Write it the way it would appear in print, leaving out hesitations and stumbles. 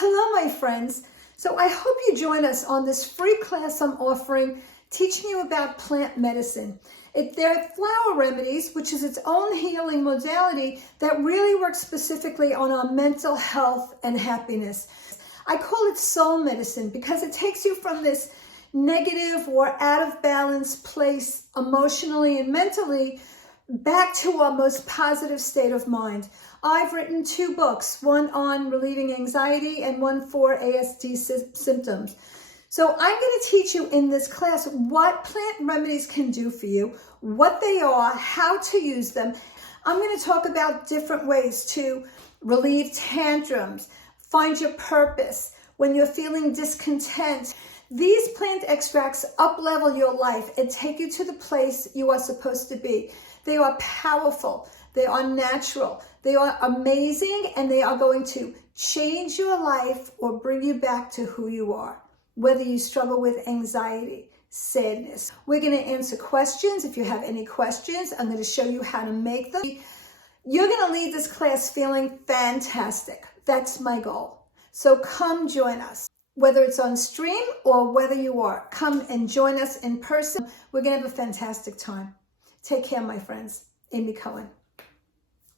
Hello, my friends. So I hope you join us on this free class I'm offering, teaching you about plant medicine. They're flower remedies, which is its own healing modality that really works specifically on our mental health and happiness. I call it soul medicine because it takes you from this negative or out of balance place emotionally and mentally back to our most positive state of mind. I've written 2 books, one on relieving anxiety and one for ASD symptoms. So I'm going to teach you in this class what plant remedies can do for you, what they are, how to use them. I'm going to talk about different ways to relieve tantrums, find your purpose when you're feeling discontent. These plant extracts up-level your life and take you to the place you are supposed to be. They are powerful, they are natural, they are amazing, and they are going to change your life or bring you back to who you are, whether you struggle with anxiety, sadness. We're going to answer questions. If you have any questions, I'm going to show you how to make them. You're going to leave this class feeling fantastic. That's my goal. So come join us. Whether it's on stream or whether you are, come and join us in person. We're going to have a fantastic time. Take care, my friends. Amy Cohen.